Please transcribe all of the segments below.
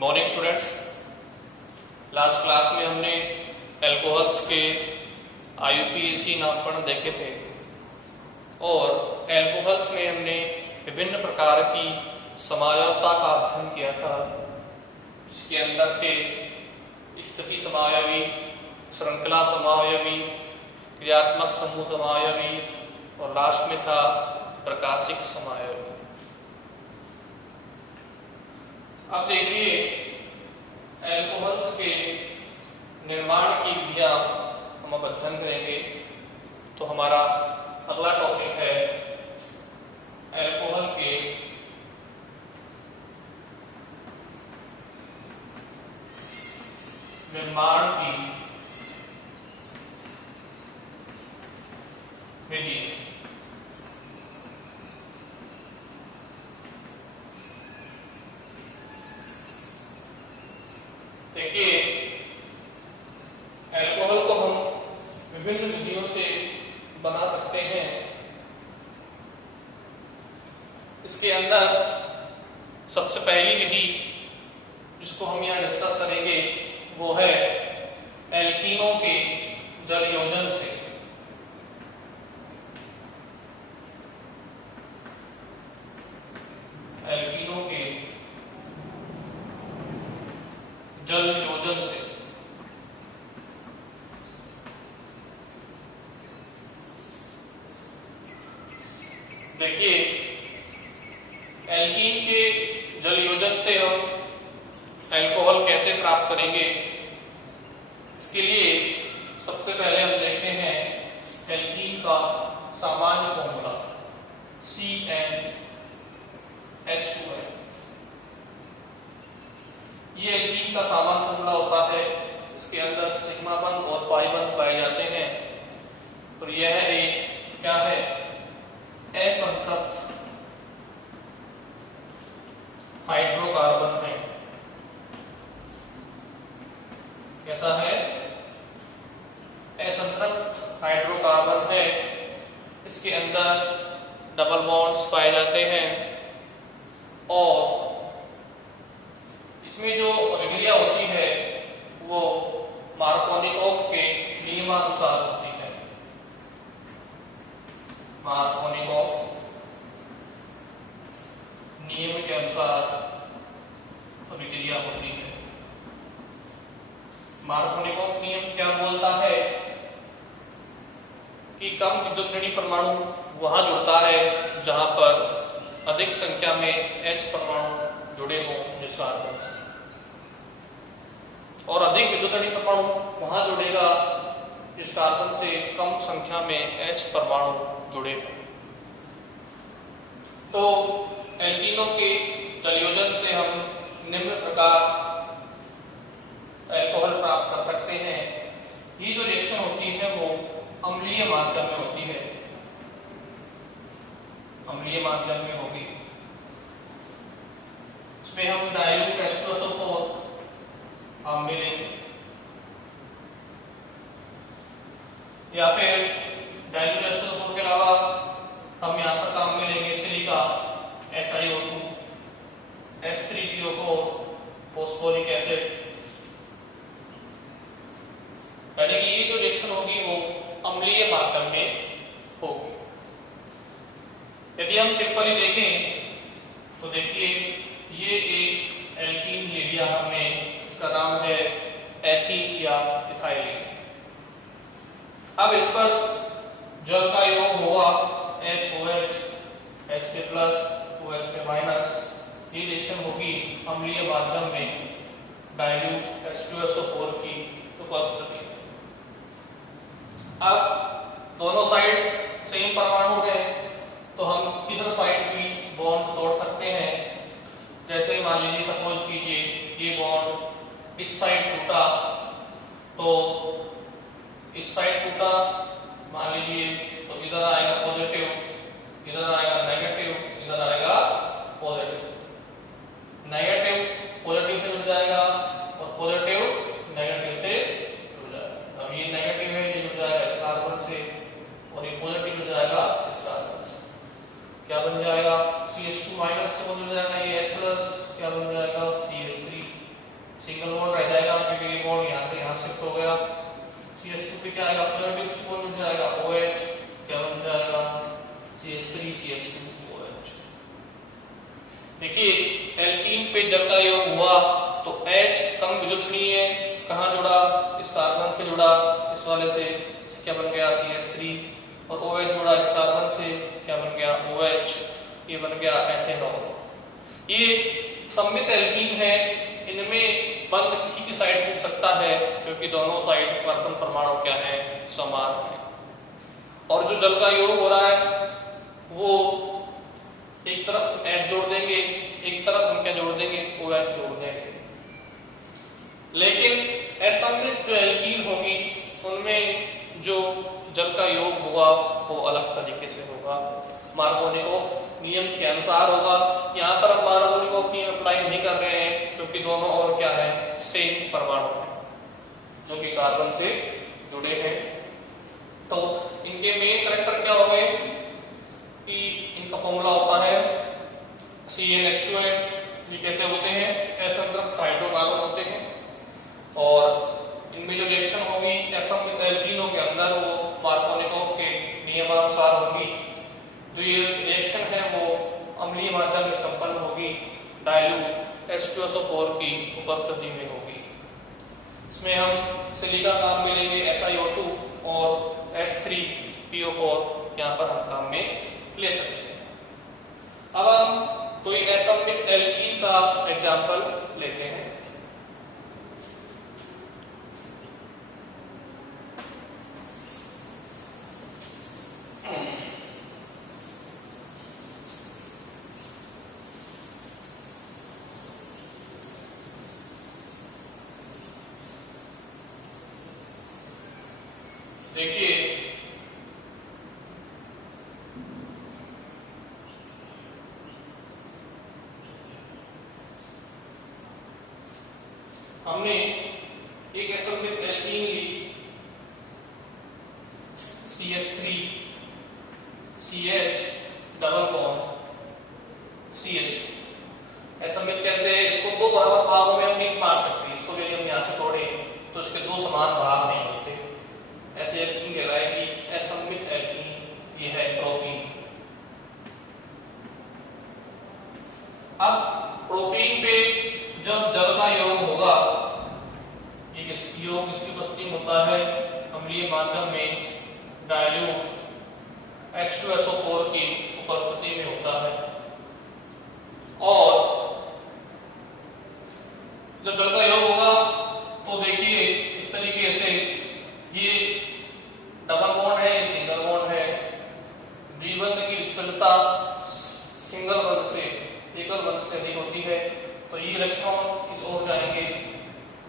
Morning students. Last class में हमने alcohols के IUPAC नामकरण देखे थे और एल्कोहल्स में हमने विभिन्न प्रकार की समायवता का अध्ययन किया था, जिसके अंदर थे स्थिति समायवी, श्रृंखला समायवी, क्रियात्मक समूह समायवी और लास्ट में था प्रकाशिक समायवी। अब देखिए एल्कोहल्स के निर्माण की विधियां हम अब अध्ययन करेंगे। तो हमारा अगला टॉपिक है एल्कोहल के निर्माण की विधि। देखिए एल्कोहल को हम विभिन्न विधियों से बना सकते हैं। इसके अंदर सबसे पहली विधि जिसको हम यहाँ डिस्कस करेंगे वो है एल्कीनों के जल योजन से। एल्कीनों के जल योजन से देखिए एल्कीन के जल योजन से हम एल्कोहल कैसे प्राप्त करेंगे। इसके लिए सबसे पहले हम देखते हैं एल्कीन का सामान्य फॉर्मूला CnH2n। ये एल्कीन का सामान्य फॉर्मूला होता है। इसके अंदर सिग्मा बंध और पाई बंध पाए जाते हैं और यह एक क्या है, असंतृप्त हाइड्रोकार्बन है। कैसा है? असंतृप्त हाइड्रोकार्बन है। इसके अंदर डबल बॉन्ड्स पाए जाते हैं और इसमें जो अभिक्रिया होती है वो मार्कोनिकोव के नियमानुसार होती है। मार्कोनिकोव नियम के अनुसार अभिक्रिया होती है। मार्कोनिकोव नियम क्या बोलता है कि कम विद्युत परमाणु वहां जुड़ता है जहां पर अधिक संख्या में H परमाणु जुड़े हों जिस कार्बन से, और अधिक विद्युत परमाणु वहां जुड़ेगा जिस कार्बन से कम संख्या में H परमाणु जुड़े हों। तो एल्कीनों के जलयोजन से हम निम्न प्रकार एल्कोहल प्राप्त कर सकते हैं। ये जो रिएक्शन होती है वो अम्लीय माध्यम में होती है, अम्लीय माध्यम में होगी। इसमें हम डाइल्यूट H2SO4 अम्ल लेंगे या फिर डाइल्यूट H2SO4 के अलावा हम यहाँ पर काम में लेंगे silica SiO2, H3PO4 phosphoric acid. यानी कि ये जो रिएक्शन होगी वो अम्लीय माध्यम में होगी। यदि हम सिंपली देखें तो देखिए ये एक एल्कीन ले लिया हमने, इसका नाम है एथीन या इथाइलिन। अब इस पर जल का योग हुआ HOH, H+ OH-, ये रिएक्शन होगी अम्लीय माध्यम में डाइल्यूट H2SO4 की उपस्थिति। अब दोनों साइड सेम परमाणु है तो हम इधर साइड भी बॉन्ड तोड़ सकते हैं। जैसे मान लीजिए सपोज कीजिए ये बॉन्ड इस साइड टूटा तो इस साइड टूटा, मान लीजिए तो इधर आएगा पॉजिटिव, इधर आएगा नेगेटिव, इधर आएगा पॉजिटिव। नेगेटिव पॉजिटिव से जुड़ जाएगा और पॉजिटिव नेगेटिव से जुड़ जाएगा। अब ये नेगेटिव है, ये जुड़ जाएगा इस कार्बन से और ये पॉजिटिव जुड़ जाएगा इस कार्बन से। क्या बन जाएगा? CH2- से जुड़ जाएगा ये H+, क्या बन जाएगा? CH3। पे क्या आएगा, पॉजिटिव कौन बन जाएगा OH, क्या बन जाएगा CH3 CH2OH। देखिए एल्कीन पे जल का योग हुआ तो H कम विद्युत नहीं है, कहां जुड़ा, इस कार्बन से जुड़ा, इस वाले से क्या बन गया CH3, और OH जुड़ा इस कार्बन से, क्या बन गया OH, ये बन गया एथेनॉल। ये सममित एल्कीन है, इनमें बंध किसी की साइड हो सकता है क्योंकि दोनों साइड कार्बन परमाणु क्या है, समान है। और जो जल का योग हो रहा है वो एक तरफ H जोड़ देंगे, एक तरफ हम क्या जोड़ देंगे, OH जोड़ देंगे। लेकिन असममित जो एल्कीन होगी उनमें जो जल का योग होगा वो अलग तरीके से होगा, मार्कोनिकोव नियम के अनुसार होगा। यहाँ पर हम मार्कोनिकोव नियम अप्लाई नहीं कर रहे हैं क्योंकि दोनों और क्या है, सेम परमाणु है जो कि कार्बन से जुड़े हैं। तो इनके मेन कैरेक्टर क्या हो गए कि इनका फॉर्मूला होता है CnH2n। ये कैसे होते हैं, असंतृप्त हाइड्रोकार्बन होते हैं, और इनमें जो रिएक्शन होगी असममित एल्कीनों के अंदर वो मार्कोनिकोव के नियमानुसार होगी। जो ये रिएक्शन है वो अम्लीय माध्यम में संपन्न होगी, डाइल्यूट H2SO4 की उपस्थिति में होगी। इसमें हम सिलिका काम में लेंगे SiO2 और H3PO4 यहाँ पर हम काम में ले सकते हैं। अब हम कोई असममित एल्कीन का एग्जाम्पल लेते हैं। देखिए हमने एक असममित एल्कीन ली CH3 CH double bond CH। असममित कैसे, इसको दो बराबर भागों में हम नहीं मार सकते, इसको यदि हम यहाँ से तोड़े तो इसके दो समान भाग नहीं होते, ऐसे एल्कीन कहलाएगी असममित एल्कीन। ये है प्रोपीन। अब प्रोपीन पे जब जल का योग होगा, ये योग इसकी उपस्थिति में होता है अम्लीय माध्यम में डाइल्यूट H2SO4 की उपस्थिति में होता है। और जब जल का योग होगा तो देखिए इस तरीके से ये डबल बॉन्ड है, ये सिंगल बॉन्ड है। द्विबंध की विफलता सिंगल बंध से एकल बंध से अधिक होती है, तो ये इलेक्ट्रॉन इस ओर जाएंगे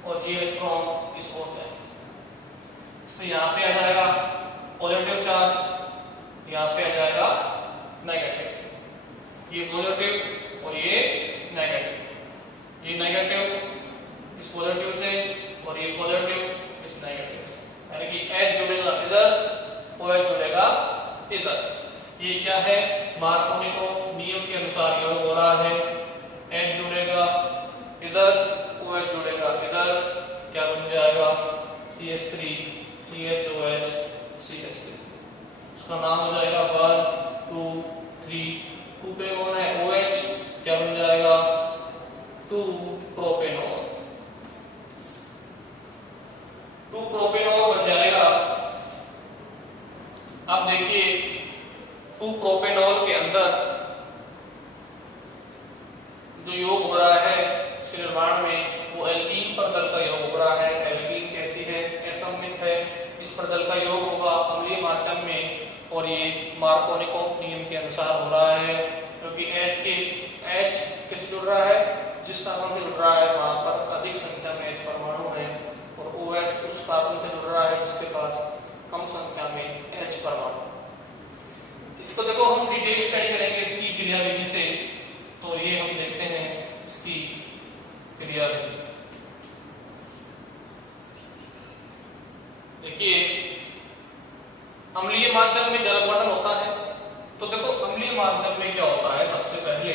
और ये इलेक्ट्रॉन इस ओर जाएंगे। इससे यहाँ पे आ जाएगा पॉजिटिव चार्ज, यहाँ पे आ जाएगा नेगेटिव। ये पॉजिटिव और ये नेगेटिव, ये नेगेटिव इस पॉजिटिव से और ये पॉजिटिव इस नेगेटिव से, यानी कि H जुड़ेगा इधर, OH जुड़ेगा इधर। ये क्या है, मार्कोनिकोव नियम के अनुसार योग हो रहा है। H जुड़ेगा इधर, OH जुड़ेगा इधर, क्या बन जाएगा CH3 CHOH CH3। इसका नाम हो जाएगा 1 2 3। 2 पे कौन है OH, क्या बन जाएगा 2 प्रोपेनॉल। 2 प्रोपेनॉल बन जाएगा। अब देखिए 2 प्रोपेनॉल के अंदर जो योग हो रहा है उसके निर्माण में वो एल्कीन पर जल का योग हो रहा है। एल्कीन कैसी है, असममित है, इस पर जल का योग होगा अम्लीय माध्यम में, और ये मार्कोनिकोव नियम के अनुसार हो रहा है क्योंकि H किस जुड़ रहा है, जिस कार्बन से जुड़ रहा है वहां पर अधिक संख्या में H परमाणु है, और OH उस कार्बन से जुड़ रहा है जिसके पास कम संख्या में H परमाणु। इसको देखो हम डिटेल स्टडी करेंगे इसकी क्रियाविधि से, तो ये हम देखते हैं इसकी क्रियाविधि। देखिए अम्लीय माध्यम में जल अपघटन होता है, तो देखो अम्लीय माध्यम में क्या होता है, सबसे पहले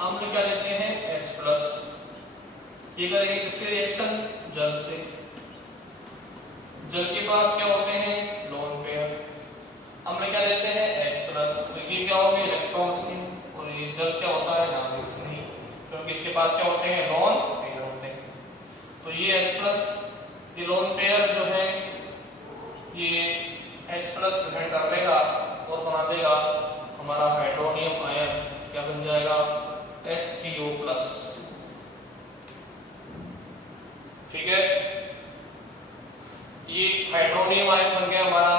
अम्ल क्या लेते हैं H+, ये करेंगे किससे रिएक्शन, जल से। जल के पास क्या होते हैं, लोन पेयर। हमने क्या देते हैं H प्लस, तो ये क्या होंगे इलेक्ट्रॉन्स नहीं, और ये जल क्या होता है नाभिक नहीं, क्योंकि इसके पास क्या होते हैं लोन पेयर होते हैं। तो ये H प्लस, ये लोन पेयर जो है ये H प्लस ग्रहण कर लेगा और बना देगा हमारा हाइड्रोनियम आयन, क्या बन जाएगा H3O प्लस। ठीक है, ये हाइड्रोनियम आयन बन गया हमारा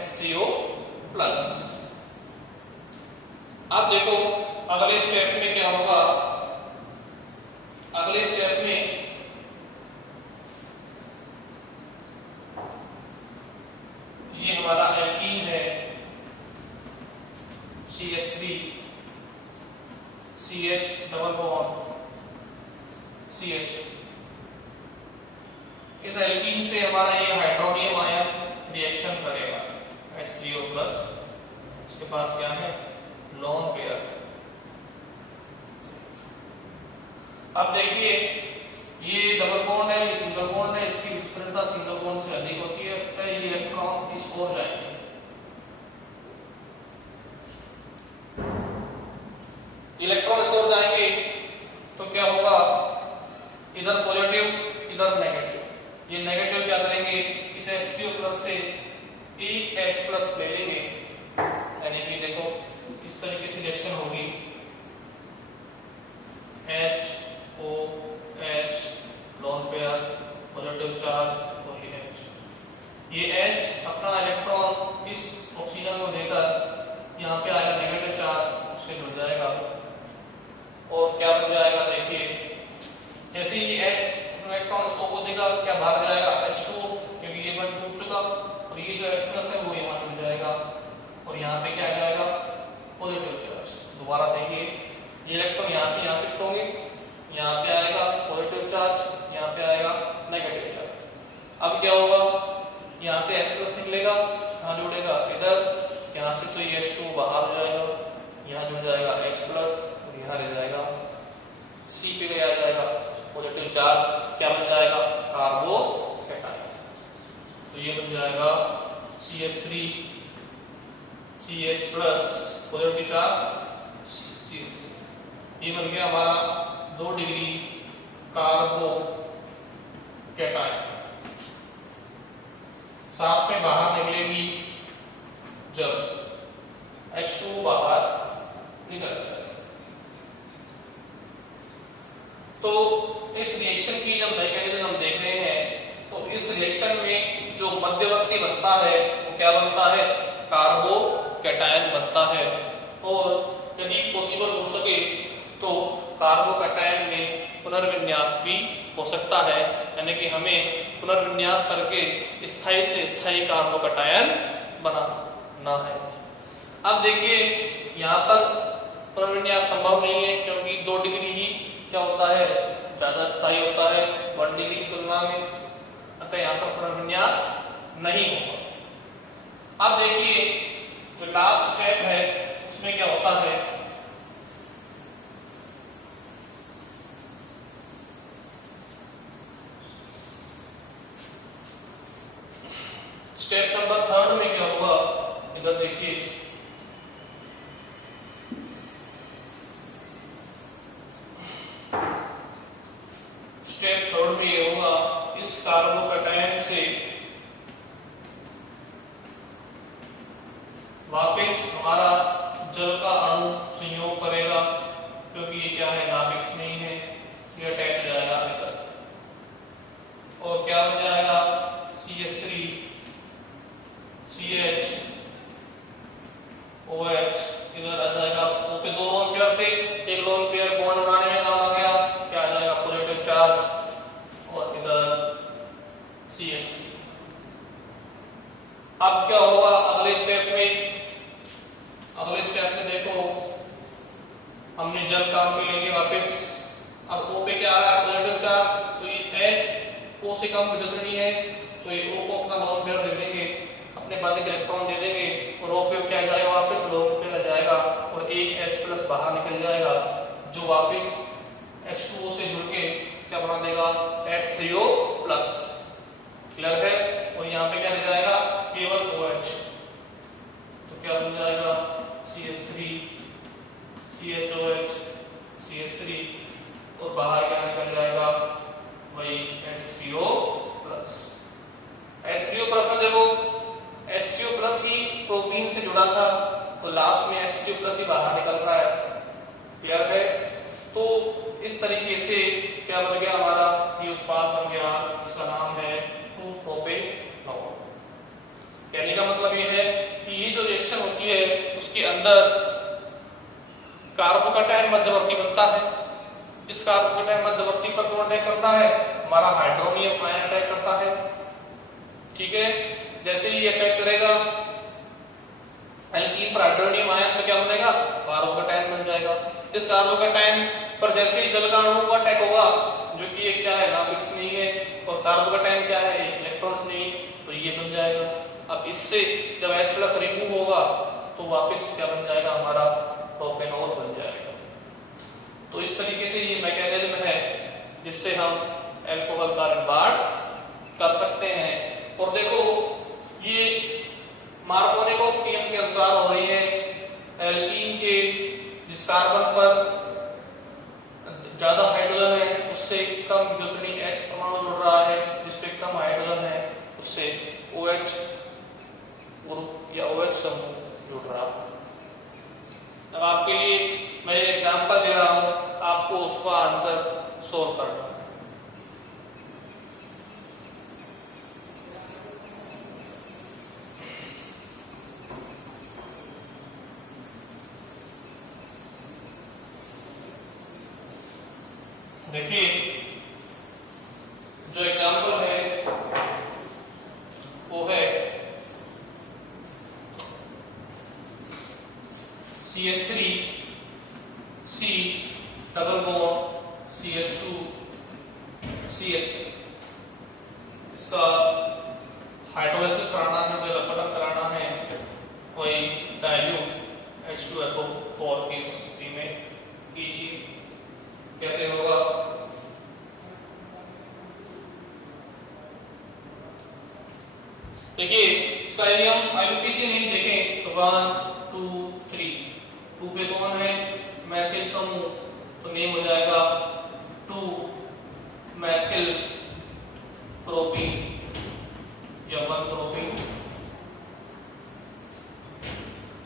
H3O प्लस। अब देखो अगले स्टेप में क्या होगा, अगले स्टेप में ये हमारा एल्कीन है CH3 CH double bond CH। इस एल्कीन से हमारा ये हाइड्रोनियम आयन रिएक्शन करेगा H3O प्लस, इसके पास क्या है लोन पेयर। अब देखिए ये डबल बॉन्ड है, ये सिंगल बॉन्ड है, इसकी विपरीतता सिंगल बॉन्ड से अधिक होती है, तो ये इलेक्ट्रॉन इस ओर जाएंगे। इलेक्ट्रॉन इस ओर जाएंगे तो क्या होगा, इधर पॉजिटिव इधर नेगेटिव, ये नेगेटिव क्या करेंगे इस H3O प्लस से एक H प्लस ले लेंगे, यानी कि देखो इस तरीके से रिएक्शन होगी HOH lone pair positive charge और ये H। ये H अपना इलेक्ट्रॉन इस ऑक्सीजन को देकर यहाँ पे आएगा नेगेटिव चार्ज, उससे जुड़ जाएगा और क्या बन जाएगा, देखिए जैसे ही H इलेक्ट्रॉन इसको को देगा क्या भाग जाएगा H2, क्योंकि ये बन टूट चुका, और ये जो H प्लस है वो यहाँ जुड़ जाएगा और यहाँ पे क्या आ जाएगा पॉजिटिव चार्ज। दोबारा देखिए ये इलेक्ट्रॉन यहाँ से यहाँ शिफ्ट होंगे, यहाँ पे आएगा पॉजिटिव चार्ज, यहाँ पे आएगा नेगेटिव चार्ज। अब क्या होगा, यहाँ से H प्लस निकलेगा, कहाँ जुड़ेगा इधर, यहाँ से तो ये H2 बाहर हो जाएगा, यहाँ जुड़ जाएगा H प्लस और यहाँ रह जाएगा C पे गया जाएगा पॉजिटिव चार्ज, क्या बन जाएगा कार्बोकैटायन। तो ये बन जाएगा CH3 CH plus positive charge CH3, ये बन गया हमारा 2 डिग्री कार्बोकैटायन। साथ में बाहर निकलेगी जब H2 बाहर निकल जाएगा। तो इस रिएक्शन की जब मैकेनिज्म हम देख रहे हैं तो इस रिएक्शन में जो मध्यवर्ती बनता है वो क्या बनता है, कार्बोकैटायन बनता है। और यदि पॉसिबल हो सके तो कार्बोकैटायन में पुनर्विन्यास भी हो सकता है, यानी कि हमें पुनर्विन्यास करके स्थायी से स्थायी कार्बोकैटायन बनाना है। अब देखिए यहाँ पर पुनर्विन्यास संभव नहीं है, क्योंकि 2 डिग्री ही क्या होता है ज्यादा स्थायी होता है 1 डिग्री की तुलना में, अतः यहाँ पर पुनर्विन्यास नहीं होगा। अब देखिए जो लास्ट स्टेप है उसमें क्या होता है, स्टेप नंबर 3 में क्या होगा, इधर देखिए स्टेप 3 में ये होगा, इस कार्बोकैटायन से वापस हमारा जल का अणु संयोग करेगा, क्योंकि ये क्या है नाभिक नहीं है, ये अटैच हो जाएगा इधर और क्या हो जाएगा CH3 CH OH इधर आ जाएगा। O पे 2 लोन पेयर थे, एक लोन पेयर बॉन्ड बनाने में काम आ गया, क्या आ जाएगा पॉजिटिव चार्ज और इधर CH3। अब क्या होगा अगले स्टेप में, अगले स्टेप में देखो हमने जल काम में लेंगे वापस। अब O पे क्या आ रहा है पॉजिटिव चार्ज, तो ये H O से कम विद्युतनी है, तो ये O को अपना लोन पेयर दे देंगे, अपने बाधिक इलेक्ट्रॉन दे देंगे और O पे क्या जाएगा वापस लोन पेयर आ जाएगा और एक H प्लस बाहर निकल जाएगा, जो वापस H2O से जुड़ के क्या बना देगा HCO प्लस। क्लियर है, और यहाँ पे और बाहर क्या निकल जाएगा, वही H3O प्लस। H3O प्लस में देखो H3O प्लस ही प्रोपीन से जुड़ा था तो लास्ट में H3O प्लस ही बाहर निकल रहा है, क्लियर है। तो इस तरीके से क्या बन गया हमारा ये उत्पाद बन गया, इसका नाम है 2-प्रोपेनॉल। कहने का मतलब ये है कि ये जो रिएक्शन होती है उसके अंदर कार्बोकैटायन मध्यवर्ती बनता है। इस कार्बोकैटायन मध्यवर्ती पर कौन अटैक करता है, हमारा हाइड्रोनियम आयन अटैक करता है, ठीक है। जैसे ही ये अटैक करेगा एल्कीन पर हाइड्रोनियम आयन पे क्या बनेगा, कार्बोकैटायन बन जाएगा। इस कार्बोकैटायन पर जैसे ही जल का अणु का अटैक होगा, जो कि एक क्या है नाभिक नहीं है, और कार्बोकैटायन क्या है इलेक्ट्रॉन्स नहीं, तो ये बन जाएगा। अब इससे जब H+ रिमूव होगा तो वापस क्या बन जाएगा, हमारा प्रोपेनॉल बन जाएगा। तो इस तरीके से ये मैकेनिज्म है जिससे हम अल्कोहल का निर्माण कर सकते हैं। और देखो ये मार्कोनिकोव नियम के अनुसार हो रही है। एल्कीन के जिस कार्बन पर ज्यादा हाइड्रोजन है उससे कम न्यूक्लिक H परमाणु जुड़ रहा है, जिसपे कम हाइड्रोजन है उससे OH ग्रुप या OH समूह जुड़ रहा है। अब आपके लिए मैं एक एग्जांपल दे रहा हूं, आपको उसका आंसर सोल्व करना है। देखिए जो एग्जांपल है वो है CH3 C double bond CH2 CH3। इसका हाइड्रोलाइसिस कराना है, जो अपघटन कराना है, कोई डाइल्यूट H2SO4 की स्थिति में कीजिए। कैसे होगा, देखिए इसका यदि हम IUPAC नहीं देखें तो 1 2 3, 2 पे कौन है मैथिल समूह, तो नेम हो जाएगा 2 मैथिल प्रोपीन या 1 प्रोपीन।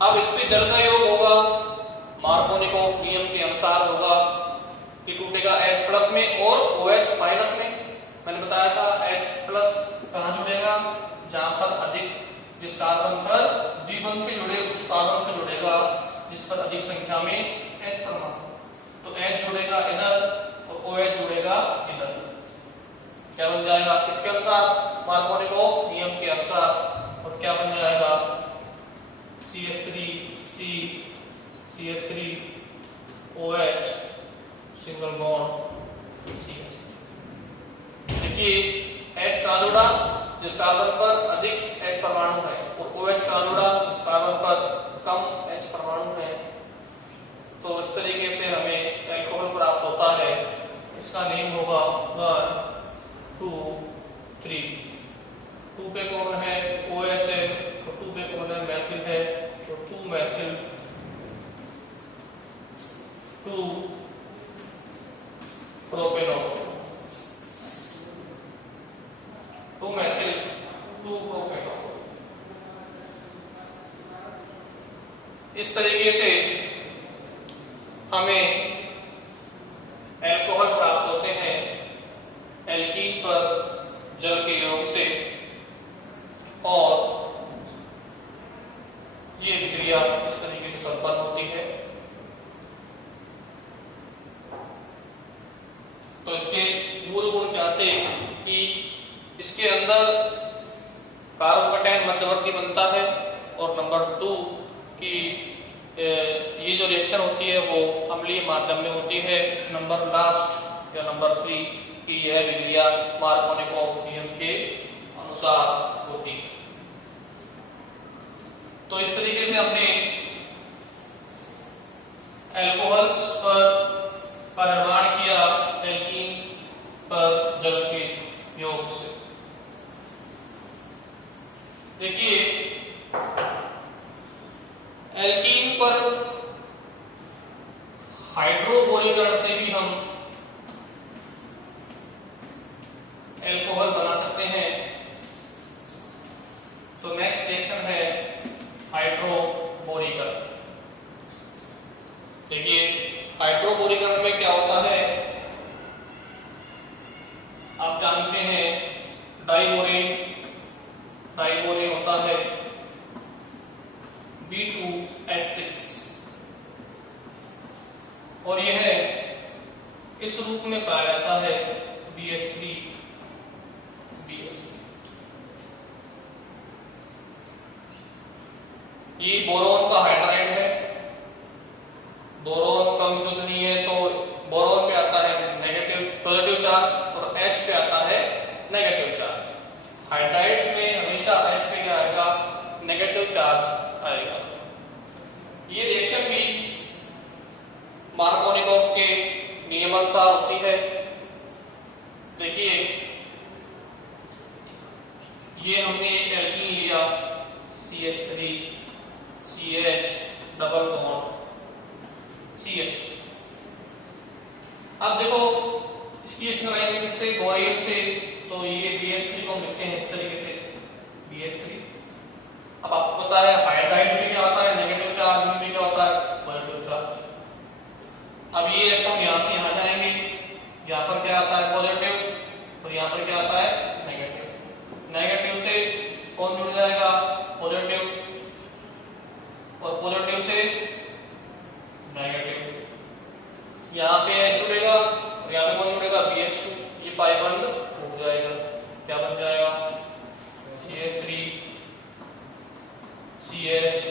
अब इस पे जल का योग होगा, मार्कोनिकोव नियम के अनुसार होगा कि टूटेगा H+ में और OH- में। मैंने बताया था H+ कहां जुड़ेगा, जहां पर अधिक, जिस कार्बन पर द्विबंध से जुड़े उस कार्बन से जुड़ेगा जिस पर अधिक संख्या में H परमाणु, तो H जुड़ेगा इधर और OH जुड़ेगा इधर। क्या बन जाएगा, किसके अनुसार, मार्कोनिकोव नियम के अनुसार। और क्या बन जाएगा CH3 C CH3 OH single bond CH। देखिए H कहां जुड़ा, जिस कार्बन पर अधिक H परमाणु है, और OH कहां जुड़ा, जिस कार्बन पर कम H परमाणु है। तो इस तरीके से हमें अल्कोहल प्राप्त होता है। इसका नेम होगा 1 2 3। 2 पे कौन है OH है, तो 2 पे कौन है मैथिल है, तो 2 मैथिल 2 प्रोपेनॉल, 2 मैथिल 2 प्रोपेनॉल। इस तरीके से हमें अल्कोहल प्राप्त होते हैं एल्कीन पर जल के योग से, और ये क्रिया इस तरीके से संपन्न होती है। तो इसके मूल गुण क्या थे कि इसके अंदर कार्बोकैटायन मध्यवर्ती बनता है, और नंबर 2 कि ये जो रिएक्शन होती है वो अम्लीय माध्यम में होती है। नंबर लास्ट या नंबर 3 कि यह विक्रिया मार्कोनिकोव नियम के अनुसार होती है। तो इस तरीके से हमने अल्कोहल्स पर निर्माण किया एल्कीन पर जल के योग से। देखिए एल्कीन पर हाइड्रोबोरीकरण से भी हम पाया जाता है BH3 BH3। ये बोरोन का हाइड्राइड है, बोरोन कम युद्ध नहीं है तो बोरोन पे आता है नेगेटिव पॉजिटिव चार्ज और H पे आता है नेगेटिव चार्ज। हाइड्राइड्स में हमेशा H पे क्या आएगा, नेगेटिव चार्ज आएगा। ये रिएक्शन भी मार्कोनिकोव के नियमानुसार होती है। देखिए ये हमने एल्कीन लिया CH3 CH double bond CH। अब देखो इसकी इसमें किससे, बोरेन से, तो ये BH3 को लिखते हैं इस तरीके से BH3। अब आपको पता है हाइड्राइड में क्या होता है, नेगेटिव चार्ज में क्या होता है, पॉजिटिव चार्ज। अब ये इलेक्ट्रॉन यहां से यहां जाएंगे, यहाँ पर क्या आता है पॉजिटिव और यहाँ पर क्या आता है नेगेटिव। नेगेटिव से कौन जुड़ जाएगा, पॉजिटिव, और पॉजिटिव से नेगेटिव। यहाँ पे जुड़ेगा और यहाँ पे कौन जुड़ेगा, BH2। ये पाई बंद हो जाएगा, क्या बन जाएगा CH3 CH,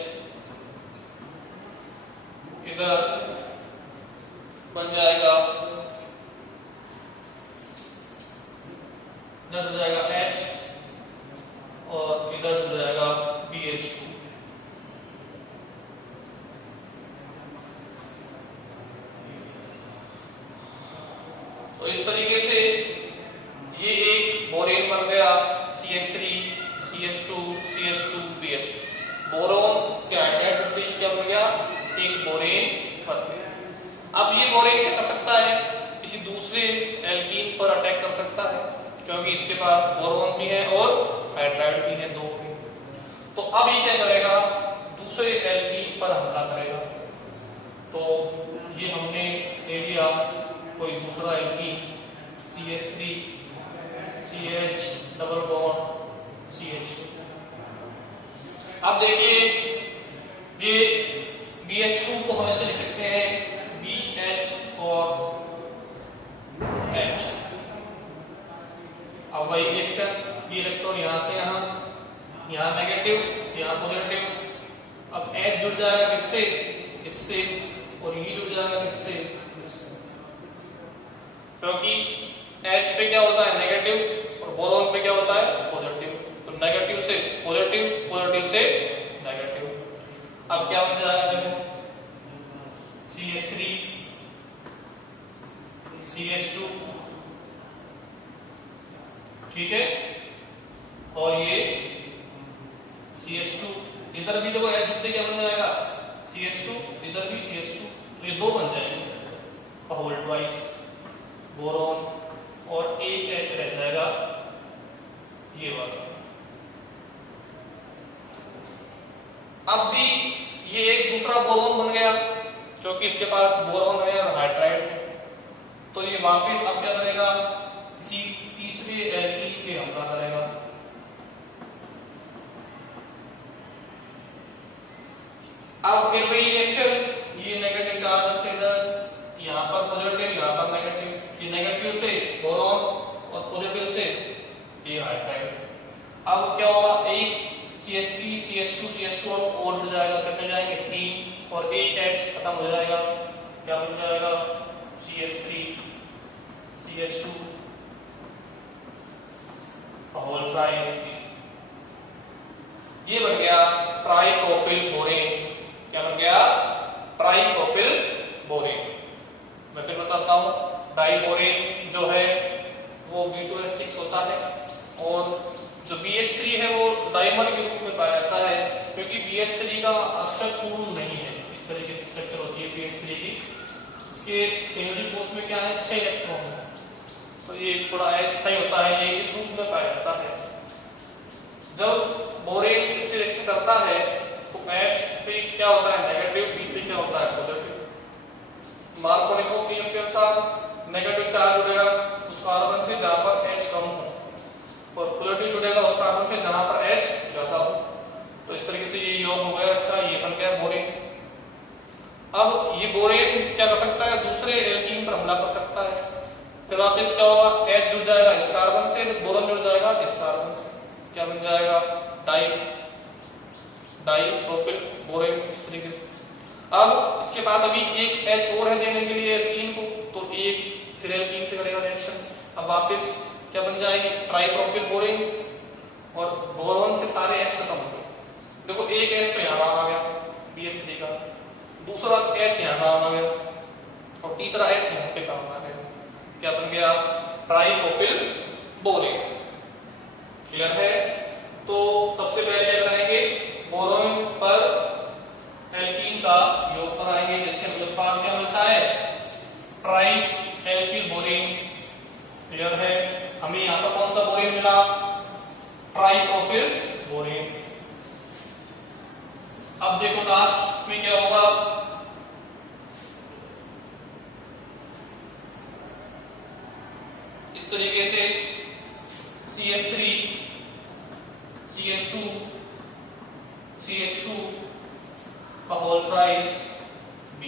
इधर बन जाएगा, इधर हो जाएगा H और इधर हो जाएगा BH2। तो इस तरीके से ये एक बोरेन बन गया CH3 CH2 CH2 BH2। Boron के हाइड्राइड होते ही क्या बन गया, एक बोरेन बन गया। अब ये बोरेन क्या कर सकता है, किसी दूसरे एल्कीन पर अटैक कर सकता है, क्योंकि इसके पास बोरोन भी है और हाइड्राइड भी है, दो भी। तो अब ये क्या करेगा, दूसरे एल्कीन पर हमला करेगा। तो ये हमने ले लिया कोई दूसरा alkene CH3 CH double bond CH। अब देखिए ये BH2 को हम ऐसे लिख सकते हैं BH और H। अब वही रिएक्शन, ये इलेक्ट्रॉन यहां से यहाँ नेगेटिव यहाँ पॉजिटिव। अब H जुड़ जाएगा किससे, इससे, और ये जुड़ जाएगा किससे, इससे, क्योंकि H पे क्या होता है नेगेटिव और बोरोन पे क्या होता है पॉजिटिव। तो नेगेटिव से पॉजिटिव, पॉजिटिव से नेगेटिव। अब क्या बन जाएगा, देखो CH3 CH2, ठीक है, और ये CH2, इधर भी देखो H जुड़ते क्या बन जाएगा CH2, इधर भी CH2, तो ये दो बन जाएंगे होल्ड वाइज बोरोन, और एक H रह जाएगा ये वाला। अब भी ये एक दूसरा बोरोन बन गया, क्योंकि इसके पास बोरोन है और हाइड्राइड है। तो ये वापस अब क्या करेगा, किसी तीसरे एल्कीन पे हमला करेगा। अब फिर वही रिएक्शन, ये नेगेटिव चार्ज से इधर, यहाँ पर पॉजिटिव यहाँ पर नेगेटिव, ये नेगेटिव से बोरोन और पॉजिटिव से ये हाइड्राइड। अब क्या होगा, एक CH3 CH2 CH2 और जुड़ जाएगा, कितने जाएंगे 3, और एक H खत्म हो जाएगा, क्या बन जाएगा CH3 CH2 होल ट्राई। ये बन गया ट्राइप्रोपिल बोरेन। क्या बन गया, ट्राइप्रोपिल बोरेन। मैं फिर बताता हूं, डाइबोरेन जो है वो B2S6 होता है, और जो BH3 है वो डाइमर के रूप में पाया जाता है, क्योंकि BH3 का स्ट्रक्चर पूर्ण नहीं है। इस तरीके से स्ट्रक्चर होती है BH3 की। इसके संयोजी कोष में क्या है, 6 इलेक्ट्रॉन है, तो ये थोड़ा अस्थायी होता है, ये इस रूप में पाया जाता है। जब बोरेन इससे रिएक्शन करता है तो H पे क्या होता है नेगेटिव, B पे क्या होता है पॉजिटिव। मार्कोनिकोव नियम के अनुसार नेगेटिव चार्ज जुड़ेगा उस कार्बन से जहां पर H कम हो, और पॉजिटिव जुड़ेगा उस कार्बन से जहां पर H ज्यादा हो। तो इस तरीके से ये योग हो गया इसका, ये बन गया बोरेन। अब ये बोरेन क्या कर सकता है, दूसरे एल्कीन पर हमला कर सकता है। फिर वापस क्या होगा, H जुड़ जाएगा इस कार्बन से, फिर बोरॉन जुड़ जाएगा इस कार्बन से, क्या बन जाएगा, डाई प्रोपिल बोरेन। इस तरीके से अब इसके पास अभी एक H और है देने के लिए एल्कीन को, तो एक फिर एल्कीन से करेगा रिएक्शन। अब वापस क्या बन जाएगी, ट्राइप्रोपिल बोरेन, और बोरॉन से सारे H खत्म हो गए। देखो एक H तो यहाँ आ गया BH3 का, दूसरा H यहाँ आ गया, और तीसरा H यहाँ पे काम आ गया, क्या बन गया, ट्राइप्रोपिल बोरेन। क्लियर है? तो सबसे पहले करेंगे बोरोन पर एल्कीन का योग बनाएंगे, जिसके अनुपात क्या मिलता है, ट्राई एल्किल बोरेन। क्लियर है? हमें यहाँ पर कौन सा बोरेन मिला, ट्राइप्रोपिल बोरेन। अब देखो लास्ट में क्या होगा, इस तरीके से CH3 CH2 CH2 का होल ट्राइस B।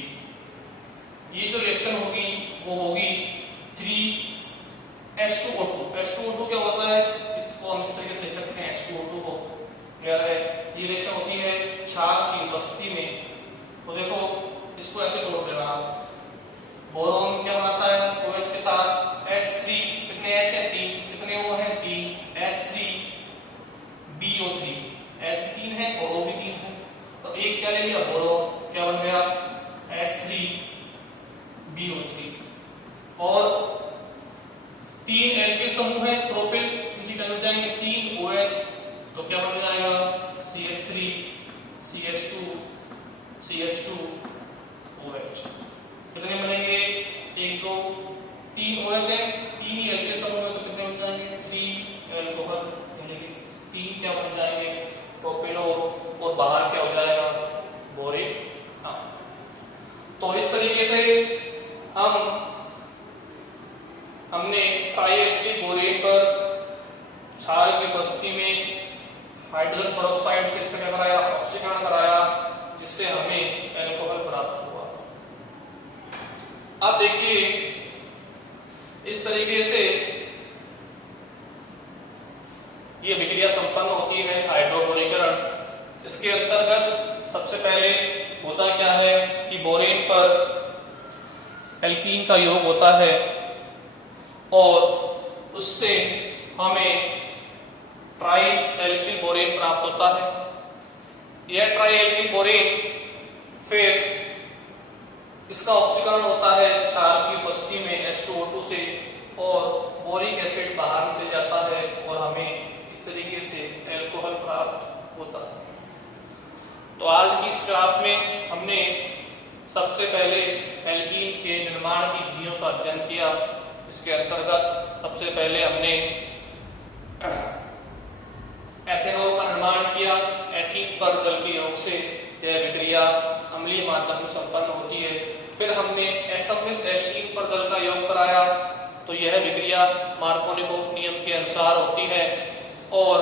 ये जो रिएक्शन होगी वो होगी 3H2O2। H2O2 क्या होता है, इसको हम इस तरीके से लिख सकते हैं H2O2 को। क्लियर है? ये रिएक्शन होती है क्षार की उपस्थिति में। तो देखो इसको ऐसे तोड़ देना, बोरोन क्या बनाता है OH के साथ H3, कितने H है 3, कितने O है 3, H3 BO3, H भी 3 है और O भी 3 है, तो एक क्या ले लिया बोरोन, क्या बन गया H3 BO3। और 3 एल्किल समूह है प्रोपिल, नीचे चले जाएंगे 3 OH, तो क्या बन जाएगा CH3 CH2 CH2 OH। कितने बनेंगे, 1 2 3 OH है, 3 ही एल्किल समूह है, तो कितने बन जाएंगे 3 एल्कोहल, 3 क्या बन जाएंगे प्रोपेनॉल, और बाहर क्या हो जाएगा बोरिक। हाँ, तो इस तरीके से हमने ट्राइएल्किल बोरेन पर क्षार की उपस्थिति में हाइड्रोजन पेरोक्साइड से इसका क्या कराया, ऑक्सीकरण कराया, जिससे हमें एल्कोहल प्राप्त हुआ। अब देखिए इस तरीके से ये विक्रिया संपन्न होती है हाइड्रोबोरीकरण। इसके अंतर्गत सबसे पहले होता क्या है कि बोरेन पर एल्कीन का योग होता है और उससे हमें ट्राई एल्किल बोरेन प्राप्त होता है। यह ट्राई एल्किल बोरेन फिर इसका ऑक्सीकरण होता है क्षार की उपस्थिति में H2O2 से, और बोरिक एसिड बाहर निकल जाता है और हमें इस तरीके से एल्कोहल प्राप्त होता है। तो आज की इस क्लास में हमने सबसे पहले एल्कीन के निर्माण की विधियों का अध्ययन किया। इसके अंतर्गत सबसे पहले हमने एथेनॉल का निर्माण किया। एथीन पर जल के योग से यह विक्रिया अम्लीय माध्यम में संपन्न होती है। फिर हमने असममित एल्कीन पर जल का योग कराया, तो यह विक्रिया मार्कोनिकोव नियम के अनुसार होती है, और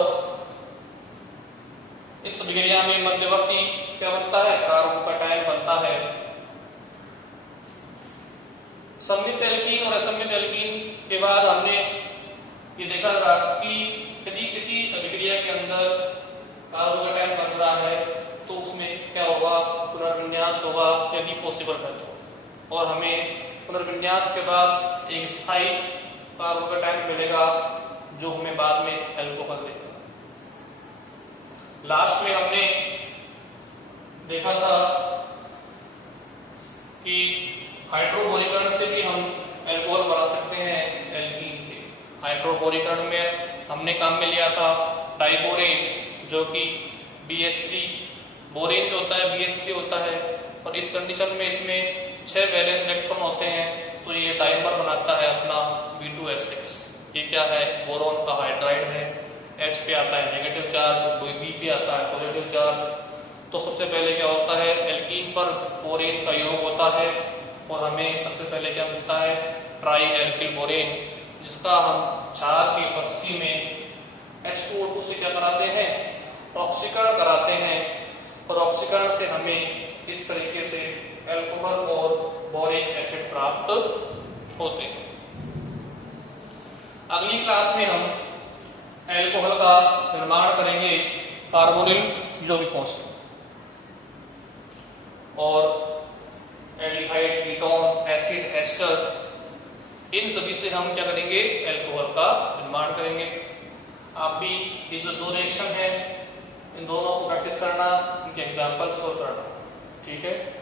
इस विक्रिया में मध्यवर्ती क्या बनता है, कार्बोकैटायन बनता है। सममित एल्कीन और असममित एल्कीन के बाद हमने ये देखा था कि यदि किसी अभिक्रिया के अंदर कार्बोकैटायन बन रहा है तो उसमें क्या होगा, पुनर्विन्यास होगा यदि पॉसिबल है तो, और हमें पुनर्विन्यास के बाद एक स्थायी कार्बोकैटायन मिलेगा जो हमें बाद में एल्कोहल देगा। लास्ट में हमने देखा था कि हाइड्रोबोरीकरण से भी हम एल्कोहल बना सकते हैं एल्कीन के। हाइड्रोबोरीकरण में हमने काम में लिया था डाइबोरेन, जो कि BH3, बोरेन जो होता है BH3 होता है, और इस कंडीशन में इसमें 6 वैलेंस इलेक्ट्रॉन होते हैं, तो ये डाइमर बनाता है अपना B2H6। ये क्या है, बोरोन का हाइड्राइड है। H पे आता है नेगेटिव चार्ज, B पे आता है पॉजिटिव चार्ज। तो सबसे पहले क्या होता है, एल्कीन पर बोरेन का योग होता है और हमें सबसे पहले क्या मिलता है, ट्राई एल्किल बोरेन, जिसका हम क्षार की उपस्थिति में H2O2 से क्या कराते हैं, ऑक्सीकरण कराते हैं, और ऑक्सीकरण से हमें इस तरीके से एल्कोहल और बोरिक एसिड प्राप्त होते हैं। अगली क्लास में हम एल्कोहल का निर्माण करेंगे कार्बोनिल यौगिकों से और एल्डिहाइड, कीटोन, एसिड, एस्टर इन सभी से हम क्या करेंगे एल्कोहल का निर्माण करेंगे। आप भी ये जो दो रिएक्शन है इन दोनों को प्रैक्टिस करना, इनके एग्जांपल सॉल्व करना। ठीक है।